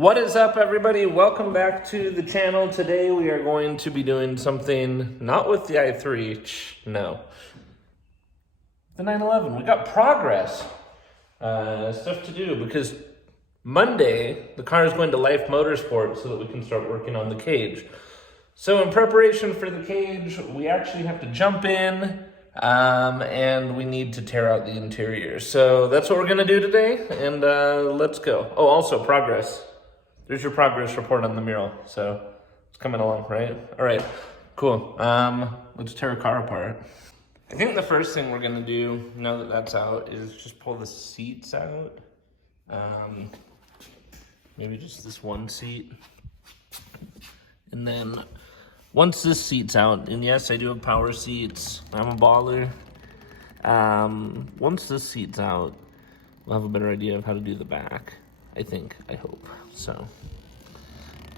What is up, everybody? Welcome back to the channel. Today we are going to be doing something not with the i3, no. The 911. We got progress. Stuff to do because Monday the car is going to Life Motorsport so that we can start working on the cage. So in preparation for the cage, we actually have to jump in and we need to tear out the interior. So that's what we're gonna do today, and let's go. Oh, also progress. There's your progress report on the mural, so it's coming along, right? All right, cool. Let's tear a car apart. I think the first thing we're gonna do, now that that's out, is just pull the seats out. Maybe just this one seat. And then once this seat's out, and yes, I do have power seats, I'm a baller. Once this seat's out, we'll have a better idea of how to do the back. I hope. So,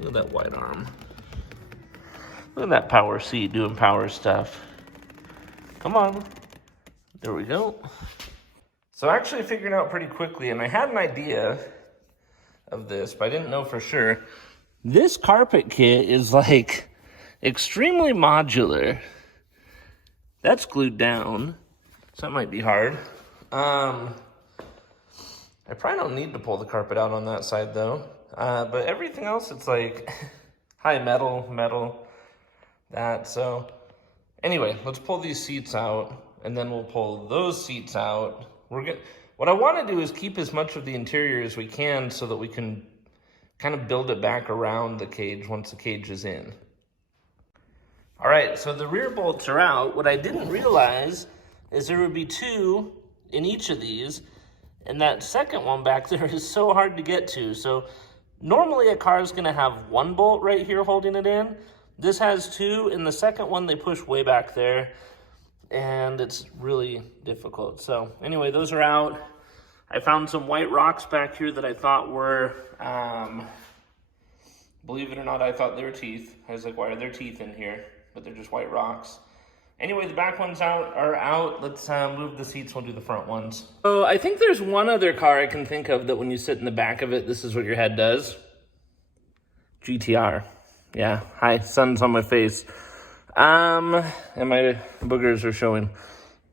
look at that wide arm. Look at that power seat doing power stuff. Come on. There we go. So I actually figured out pretty quickly, and I had an idea of this, but I didn't know for sure. This carpet kit is like extremely modular. That's glued down, so that might be hard. I probably don't need to pull the carpet out on that side though. But everything else, it's like high metal, that. So anyway, let's pull these seats out and then we'll pull those seats out. What I want to do is keep as much of the interior as we can so that we can kind of build it back around the cage once the cage is in. All right, so the rear bolts are out. What I didn't realize is there would be two in each of these, and that second one back there is so hard to get to. So normally a car is gonna have one bolt right here holding it in. This has two, and the second one they push way back there, and it's really difficult. So anyway, those are out. I found some white rocks back here that I thought were, believe it or not, I thought they were teeth. I was like, why are there teeth in here? But they're just white rocks. Anyway, the back ones are out. Let's move the seats. We'll do the front ones. So I think there's one other car I can think of that when you sit in the back of it, this is what your head does. GTR. Yeah, hi, sun's on my face. And my boogers are showing.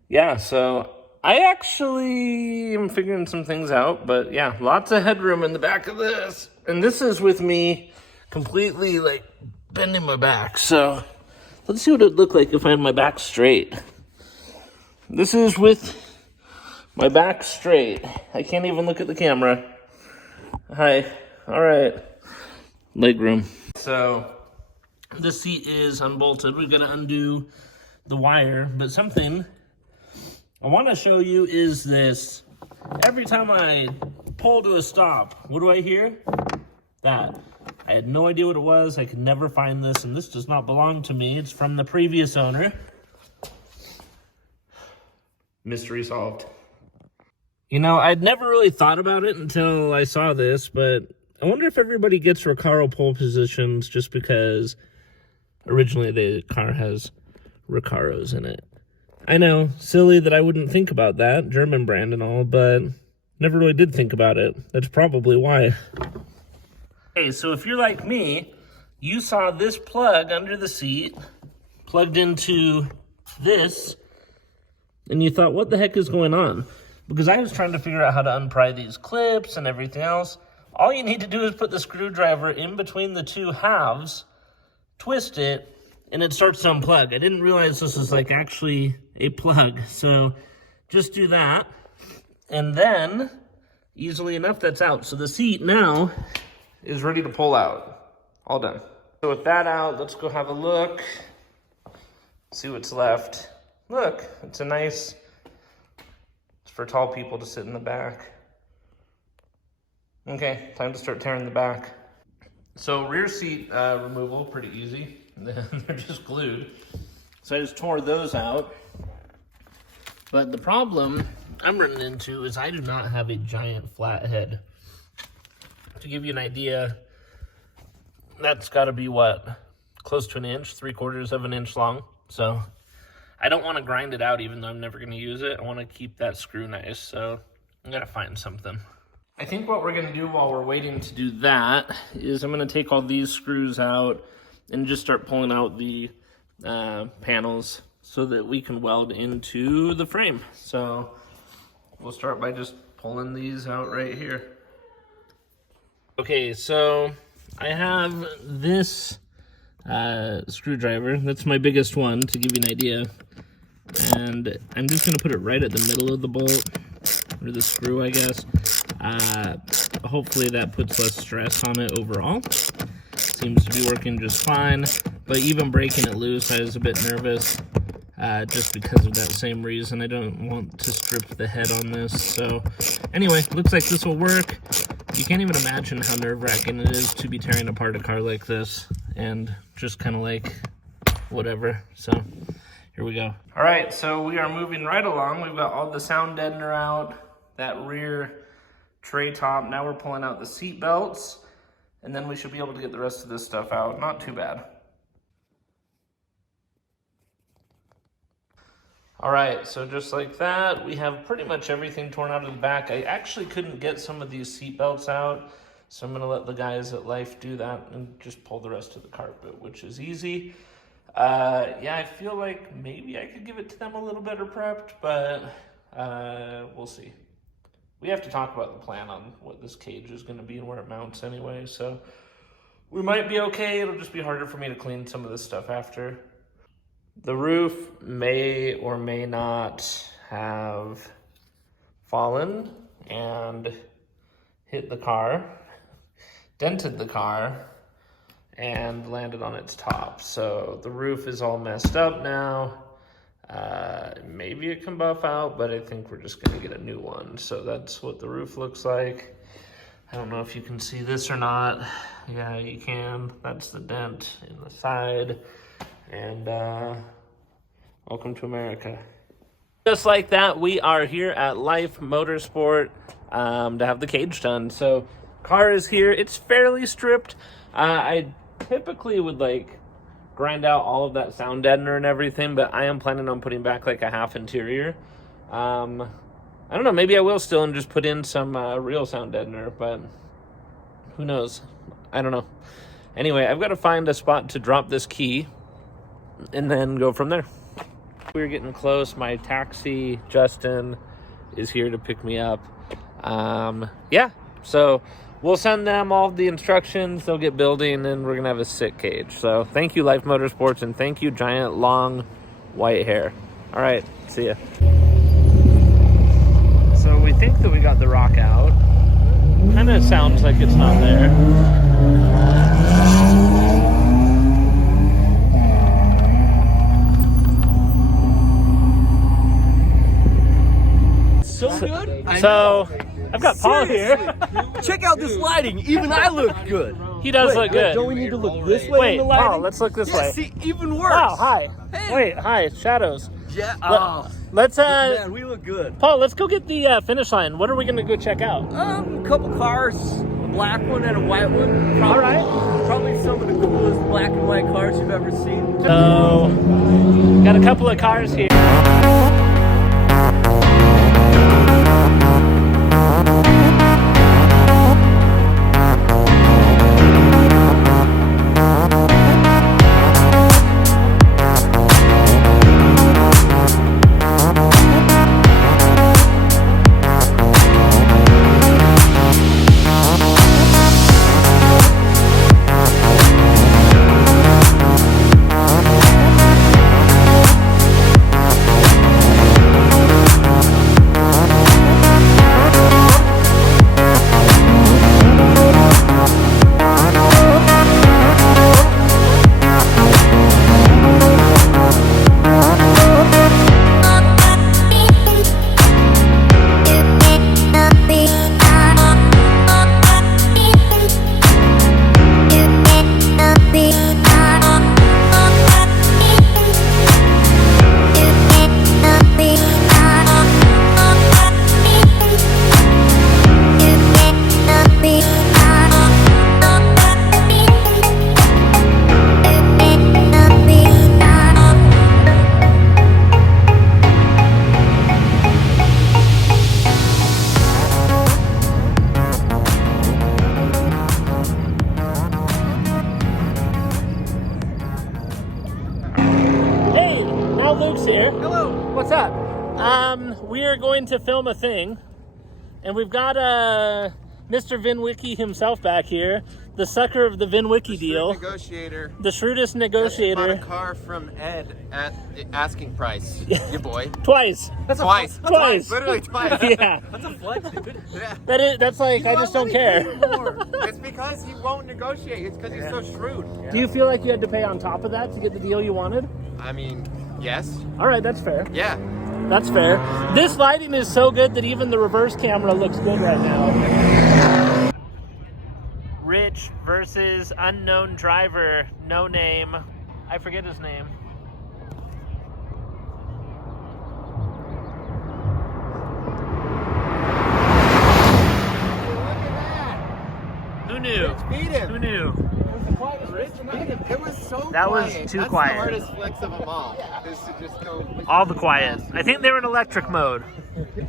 Yeah, so I actually am figuring some things out, but yeah, lots of headroom in the back of this. And this is with me completely like bending my back, so let's see what it would look like if I had my back straight. This is with my back straight. I can't even look at the camera. Hi. All right. Leg room. So the seat is unbolted. We're going to undo the wire. But something I want to show you is this. Every time I pull to a stop, what do I hear? That. I had no idea what it was. I could never find this, and this does not belong to me. It's from the previous owner. Mystery solved. You know, I'd never really thought about it until I saw this, but I wonder if everybody gets Recaro pole positions just because originally the car has Recaros in it. I know, silly that I wouldn't think about that, German brand and all, but never really did think about it. That's probably why. Okay, so if you're like me, you saw this plug under the seat, plugged into this, and you thought, what the heck is going on? Because I was trying to figure out how to unpry these clips and everything else. All you need to do is put the screwdriver in between the two halves, twist it, and it starts to unplug. I didn't realize this is like actually a plug. So just do that, and then easily enough, that's out. So the seat now is ready to pull out. All done. So with that out, let's go have a look. See what's left. Look, it's it's for tall people to sit in the back. Okay, time to start tearing the back. So rear seat removal, pretty easy. They're just glued. So I just tore those out. But the problem I'm running into is I do not have a giant flat head. To give you an idea, that's got to be what? Close to an inch, 3/4 of an inch long. So I don't want to grind it out even though I'm never going to use it. I want to keep that screw nice, so I'm going to find something. I think what we're gonna do while we're waiting to do that is I'm gonna take all these screws out and just start pulling out the panels so that we can weld into the frame. So we'll start by just pulling these out right here. Okay, so I have this screwdriver. That's my biggest one, to give you an idea. And I'm just gonna put it right at the middle of the bolt, or the screw, I guess. Hopefully that puts less stress on it overall. Seems to be working just fine, but even breaking it loose, I was a bit nervous, just because of that same reason. I don't want to strip the head on this. So anyway, looks like this will work. You can't even imagine how nerve-wracking it is to be tearing apart a car like this, and just kind of like, whatever. So here we go. All right, so we are moving right along. We've got all the sound deadener out, that rear tray top. Now we're pulling out the seat belts, and then we should be able to get the rest of this stuff out. Not too bad. All right, so just like that, we have pretty much everything torn out of the back. I actually couldn't get some of these seat belts out, so I'm gonna let the guys at Life do that and just pull the rest of the carpet, which is easy. Yeah, I feel like maybe I could give it to them a little better prepped, but we'll see. We have to talk about the plan on what this cage is gonna be and where it mounts anyway, so we might be okay. It'll just be harder for me to clean some of this stuff after. The roof may or may not have fallen and hit the car, dented the car, and landed on its top. So the roof is all messed up now. Maybe it can buff out, but I think we're just gonna get a new one. So that's what the roof looks like. I don't know if you can see this or not. Yeah, you can. That's the dent in the side. And welcome to America. Just like that, we are here at Life Motorsport to have the cage done. So car is here. It's fairly stripped. I typically would like grind out all of that sound deadener and everything, but I am planning on putting back like a half interior. I don't know, maybe I will still and just put in some real sound deadener, but who knows? I don't know. Anyway, I've got to find a spot to drop this key and then go from there. We're getting close. My taxi, Justin, is here to pick me up. Yeah, so we'll send them all the instructions. They'll get building, and we're gonna have a sick cage. So thank you, Life Motorsports, and thank you, Giant Long White Hair. All right, see ya. So we think that we got the rock out. Kind of sounds like it's not there. So good. So I've got Paul here. Check out this lighting. Even I look good. He does look good. Don't we need to look this way Wait, in the lighting? Paul, let's look this way. See, even worse. Wow, hi. Hey. Wait, hi, shadows. Yeah. Let's Man, we look good. Paul, let's go get the finish line. What are we gonna go check out? A couple cars, a black one and a white one. All right. Probably some of the coolest black and white cars you've ever seen. So, got a couple of cars here. going to film a thing, and we've got Mr. Vinwicki himself back here, the sucker of the Vinwicki deal. Negotiator. The shrewdest negotiator. Bought a car from Ed at the asking price. Your boy. Twice. Twice. Twice. Literally twice. Yeah. That's a flex, dude. Yeah. That's like, I just don't care. It's because he won't negotiate. It's because he's so shrewd. Do you feel like you had to pay on top of that to get the deal you wanted? I mean, yes. All right, that's fair. Yeah. That's fair. This lighting is so good that even the reverse camera looks good right now. Rich versus unknown driver, no name. I forget his name. Who knew? Beat him. Who knew? It was so That quiet. was too That's quiet. the hardest flex of them all. Is to just go. All the quiet. I think they're in electric mode.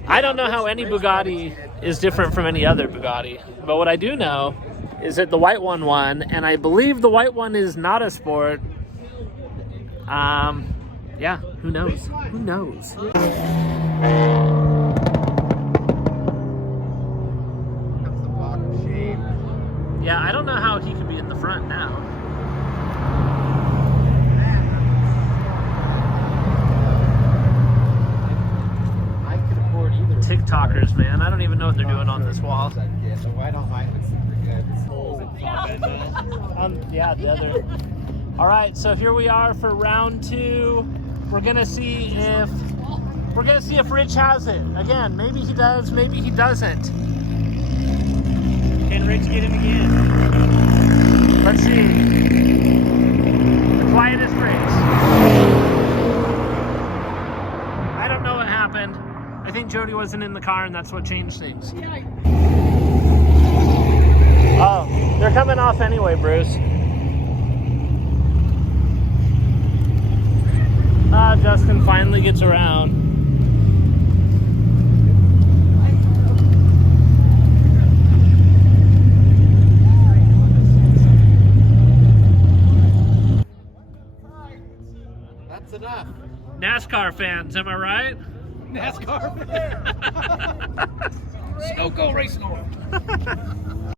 I don't know how any Bugatti is different from any other Bugatti, but what I do know is that the white one won, and I believe the white one is not a sport. Yeah, who knows? Who knows? Comes the block of shame. Yeah, I don't know how he could be in the front now. I could afford either. TikTokers, man. I don't even know what they're doing on this wall. Yeah, the white on white was super good. Yeah, the other. All right, so here we are for round 2. We're gonna see if Rich has it. Again, maybe he does, maybe he doesn't. Can Rich get him again? Let's see. The quietest race. I don't know what happened. I think Jody wasn't in the car, and that's what changed things. Oh, they're coming off anyway, Bruce. Justin finally gets around. That's enough. NASCAR fans, am I right? NASCAR. Snowco racing on.